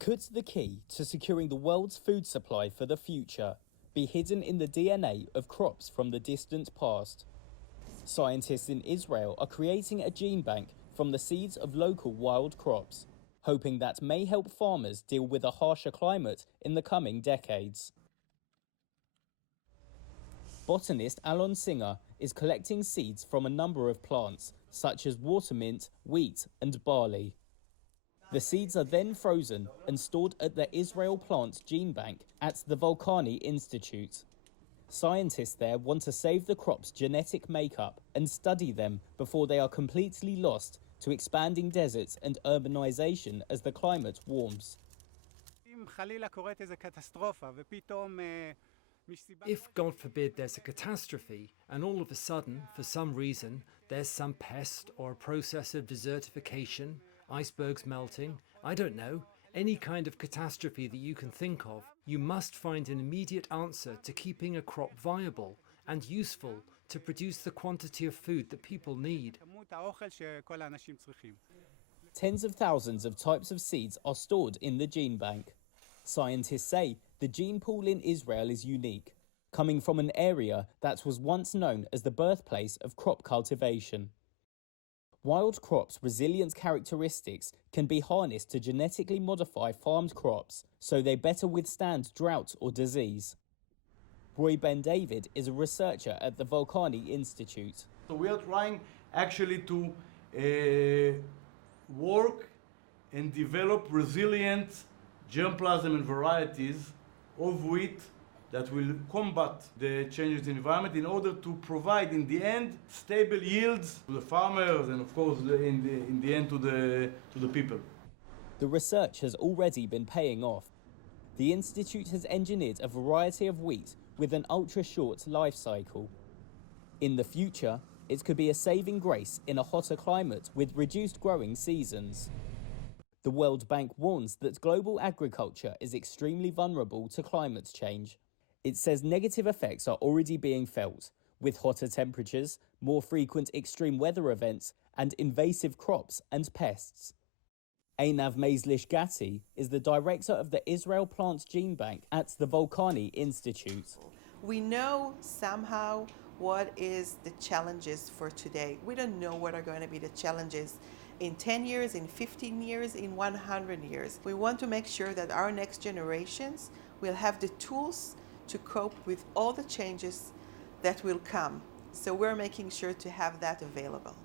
Could the key to securing the world's food supply for the future be hidden in the DNA of crops from the distant past? Scientists in Israel are creating a gene bank from the seeds of local wild crops, hoping that may help farmers deal with a harsher climate in the coming decades. Botanist Alon Singer is collecting seeds from a number of plants, such as watermint, wheat, and barley. The seeds are then frozen and stored at the Israel Plant Gene Bank at the Volcani Institute. Scientists there want to save the crop's genetic makeup and study them before they are completely lost to expanding deserts and urbanization as the climate warms. If, God forbid, there's a catastrophe and all of a sudden, for some reason, there's some pest or a process of desertification, icebergs melting, I don't know, any kind of catastrophe that you can think of, you must find an immediate answer to keeping a crop viable and useful to produce the quantity of food that people need. Tens of thousands of types of seeds are stored in the gene bank. Scientists say the gene pool in Israel is unique, coming from an area that was once known as the birthplace of crop cultivation. Wild crops' resilient characteristics can be harnessed to genetically modify farmed crops so they better withstand drought or disease. Roy Ben David is a researcher at the Volcani Institute. So we are trying actually to work and develop resilient germplasm and varieties of wheat that will combat the changes in the environment in order to provide, in the end, stable yields to the farmers and, of course, in the end to the people. The research has already been paying off. The Institute has engineered a variety of wheat with an ultra-short life cycle. In the future, it could be a saving grace in a hotter climate with reduced growing seasons. The World Bank warns that global agriculture is extremely vulnerable to climate change. It says negative effects are already being felt, with hotter temperatures, more frequent extreme weather events, and invasive crops and pests. Einav Meizlish-Gatti is the director of the Israel Plant Gene Bank at the Volcani Institute. We know somehow what is the challenges for today. We don't know what are going to be the challenges in 10 years, in 15 years, in 100 years. We want to make sure that our next generations will have the tools to cope with all the changes that will come. So we're making sure to have that available.